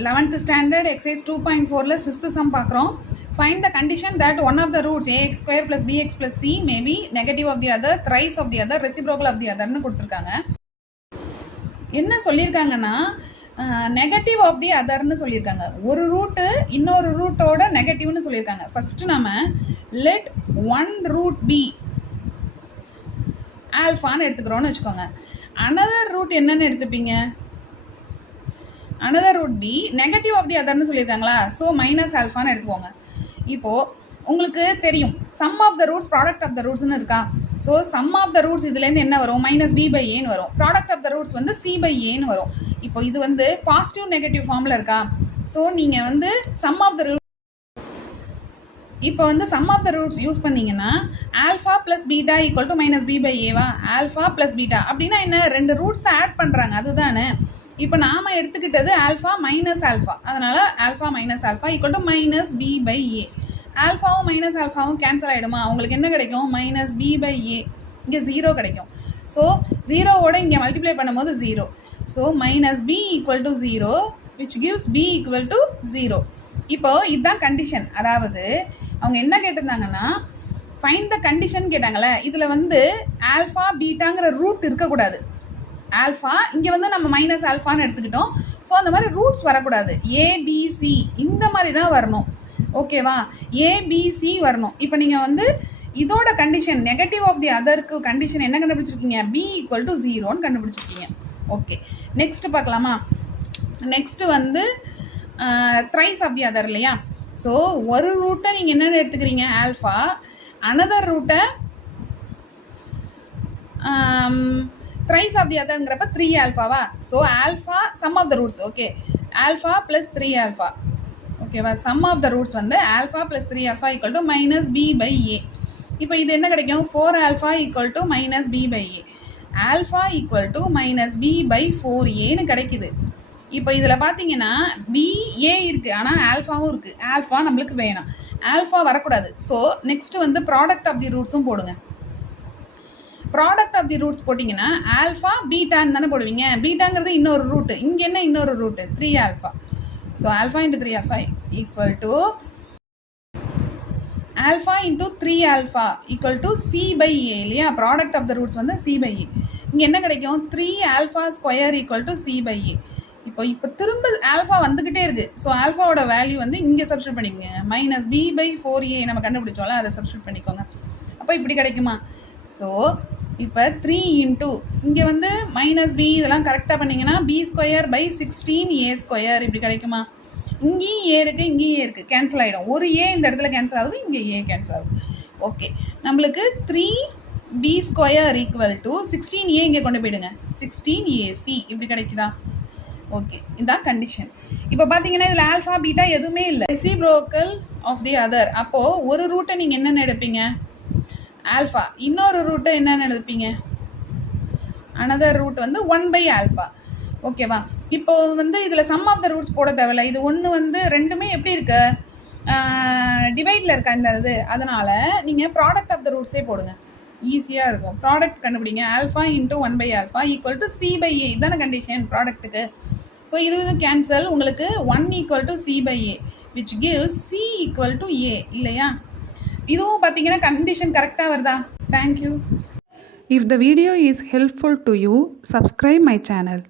11th standard exercise 2.4ல 6th sum பார்க்குறோம். Find the condition that one of the roots ax square plus bx plus c may be negative of the other, thrice of the other, reciprocal of the otherன்னு கொடுத்துருக்காங்க. என்ன சொல்லியிருக்காங்கன்னா negative of the அதர்னு சொல்லியிருக்காங்க. ஒரு route இன்னொரு ரூட்டோட நெகட்டிவ்னு சொல்லியிருக்காங்க. First நம்ம let one root be ஆல்ஃபான்னு எடுத்துக்கிறோன்னு வச்சுக்கோங்க. அனதர் ரூட் என்னன்னு எடுத்துப்பீங்க? Another root be negative of the அதர்னு சொல்லியிருக்காங்களா, ஸோ மைனஸ் ஆல்ஃபான்னு எடுத்துக்கோங்க. இப்போது உங்களுக்கு தெரியும் sum of the roots product of the ரூட்ஸ்னு இருக்கா. So sum of the roots இதுலேருந்து என்ன வரும்? மைனஸ் பி பை ஏன்னு வரும். ப்ராடக்ட் ஆஃப் த ரூட்ஸ் வந்து சி பை ஏன்னு வரும். இப்போ இது வந்து பாசிட்டிவ் நெகட்டிவ் ஃபார்மில் இருக்கா. ஸோ நீங்கள் வந்து சம் ஆஃப் த ரூட் இப்போ வந்து sum of the roots use பண்ணிங்கன்னா alpha plus beta equal to minus B by ஏவா. ஆல்ஃபா ப்ளஸ் பீட்டா அப்படின்னா என்ன? ரெண்டு ரூட்ஸ் ஆட் பண்ணுறாங்க, அதுதானே. இப்போ நாம் எடுத்துக்கிட்டது ஆல்ஃபா மைனஸ் ஆல்ஃபா, அதனால் alpha minus alpha equal to minus B by A. ஆல்ஃபாவும் மைனஸ் ஆல்ஃபாவும் கேன்சல் ஆகிடுமா? உங்களுக்கு என்ன கிடைக்கும்? Minus B by A. இங்கே 0 கிடைக்கும். ஸோ 0வோட இங்கே மல்டிப்ளை பண்ணும்போது 0. So minus B equal to 0 which gives b equal to 0. இப்போ இதுதான் கண்டிஷன். அதாவது அவங்க என்ன கேட்டிருந்தாங்கன்னா ஃபைண்ட் த கண்டிஷன் கேட்டாங்களே. இதில் வந்து ஆல்ஃபா பீட்டாங்கிற ரூட் இருக்கக்கூடாது. ஆல்ஃபா இங்கே வந்து நம்ம மைனஸ் ஆல்ஃபான்னு எடுத்துக்கிட்டோம். ஸோ அந்த மாதிரி ரூட்ஸ் வரக்கூடாது. ஏபிசி இந்த மாதிரி தான் வரணும், ஓகேவா? ஏபிசி வரணும். இப்போ நீங்கள் வந்து இதோட கண்டிஷன் நெகட்டிவ் ஆஃப் தி அதருக்கு கண்டிஷன் என்ன கண்டுபிடிச்சிருக்கீங்க? பி ஈக்குவல் டு 0ன்னு கண்டுபிடிச்சிருக்கீங்க. ஓகே, நெக்ஸ்ட்டு பார்க்கலாமா? நெக்ஸ்ட்டு வந்து த்ரைஸ் ஆஃப் தி அதர் இல்லையா. ஸோ ஒரு ரூட்டை நீங்கள் என்னென்ன எடுத்துக்கிறீங்க? ஆல்ஃபா. அனதர் ரூட்டை த்ரைஸ் ஆஃப் தி அதர்ங்கிறப்ப 3 ஆல்ஃபாவா. So alpha sum of the roots, okay, alpha plus 3 alpha, ஓகேவா. சம் ஆஃப் த ரூட்ஸ் வந்து alpha plus 3 alpha equal to minus B by A. இப்போ இது என்ன கிடைக்கும்? 4 alpha equal to minus B by A. Alpha equal to minus B by 4ஏன்னு கிடைக்குது. இப்போ இதில் பார்த்தீங்கன்னா பி ஏ இருக்குது, ஆனால் ஆல்ஃபாவும் இருக்குது. ஆல்ஃபா நம்மளுக்கு வேணும், ஆல்ஃபா வரக்கூடாது. ஸோ நெக்ஸ்ட்டு வந்து ப்ராடக்ட் ஆஃப் தி ரூட்ஸும் போடுங்க. ப்ராடக்ட் ஆஃப் தி ரூட்ஸ் போட்டிங்கன்னா ஆல்ஃபா பீட்டான்னு தானே போடுவீங்க. பீட்டாங்கிறது இன்னொரு ரூட்டு. இங்கே என்ன இன்னொரு root? 3 alpha. So alpha into 3 alpha equal to alpha into 3 alpha equal to C by A இல்லையா. ப்ராடக்ட் ஆஃப் த ரூட்ஸ் வந்து சி பை ஏ. இங்கே என்ன கிடைக்கும்? 3 alpha square equal to C by A. இப்போ திரும்ப ஆல்ஃபா வந்துக்கிட்டே இருக்குது. So ஆல்ஃபாவோட value வந்து இங்கே சப்ஸ்டியூட் பண்ணிக்கோங்க. மைனஸ் பி பை 4ஏ நம்ம கண்டுபிடிச்சோம்ல, அதை சப்ஸ்டியூட் பண்ணிக்கோங்க. அப்போ இப்படி கிடைக்குமா? ஸோ இப்போ 3 இன்ட்டு இங்கே வந்து மைனஸ் பி இதெல்லாம் கரெக்டாக பண்ணிங்கன்னா b square by 16 a square இப்படி கிடைக்குமா? இங்கேயும் ஏ இருக்குது, இங்கேயும் ஏ இருக்குது, கேன்சல் ஆகிடும். ஒரு ஏ இந்த இடத்துல கேன்சல் ஆகுது, இங்கே ஏ கேன்சல் ஆகுது. ஓகே, நம்மளுக்கு 3 பி ஸ்கொயர் ஈக்குவல் டு 16 ஏ இங்கே கொண்டு போயிடுங்க, 16 ஏசி இப்படி கிடைக்குதா? ஓகே, இதுதான் கண்டிஷன். இப்போ பார்த்தீங்கன்னா இதில் ஆல்ஃபா பீட்டா எதுவுமே இல்லை, ரெசிப்ரோக்கல் ஆஃப் தி அதர். அப்போது ஒரு ரூட்டை நீங்கள் என்னென்ன எடுப்பீங்க? ஆல்ஃபா. இன்னொரு ரூட்டை என்னென்னு எடுப்பீங்க? அனதர் ரூட் வந்து 1 பை ஆல்ஃபா, ஓகேவா. இப்போ வந்து இதில் சம் ஆஃப் த ரூட்ஸ் போட தேவையில்ல. இது ஒன்று வந்து ரெண்டுமே எப்படி இருக்கு? டிவைடில் இருக்கா இந்த இது. அதனால் நீங்கள் ப்ராடக்ட் ஆஃப் த ரூட்ஸே போடுங்க, ஈஸியாக இருக்கும். ப்ராடக்ட் கண்டுபிடிங்க. Alpha into 1 by alpha equal to C by A. இதுதானே கண்டிஷன் ப்ராடக்ட்டுக்கு. ஸோ இது கேன்சல். உங்களுக்கு 1 equal to C by A which gives C equal to A இல்லையா. இதுவும் பார்த்தீங்கன்னா கண்டிஷன் கரெக்டாக வருதா? Thank you. If the video is helpful to you, subscribe my channel.